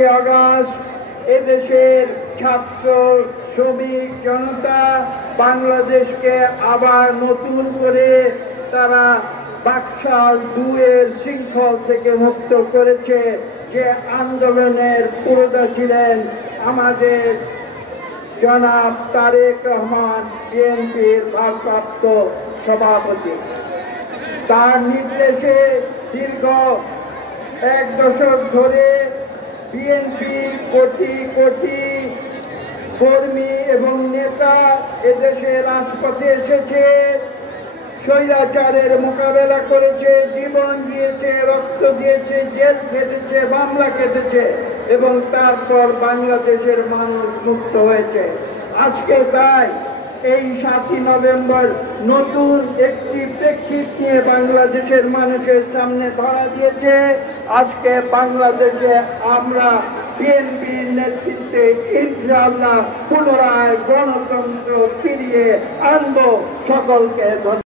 August এদেশের ছাত্র শ্রমিক জনতা বাংলাদেশকে আবার নতুন করে তারা বাকশাল ২ এর শৃঙ্খল থেকে মুক্ত করেছে। যে আন্দোলনের পুরোধা ছিলেন আমাদের জনাব তারেক রহমান, বিএনপির ভারপ্রাপ্ত সভাপতি। তার নির্দেশে দীর্ঘ ১ দশক ধরে বিএনপি কোটি কোটি কর্মী এবং নেতা এদেশে রাজপথে এসেছে, স্বৈরাচারের মোকাবেলা করেছে, জীবন দিয়েছে, রক্ত দিয়েছে, জেল খেটেছে, মামলা কেটেছে এবং তারপর বাংলাদেশের মানুষ মুক্ত হয়েছে। আজকে তাই এই ৭ই নভেম্বর নতুন একটি প্রেক্ষিত নিয়ে বাংলাদেশের মানুষের সামনে ধরা দিয়েছে। আজকে বাংলাদেশে আমরা বিএনপির নেতৃত্বে ইনশাআল্লাহ পুনরায় গণতন্ত্র ফিরিয়ে আনবো। সকলকে ধন্যবাদ।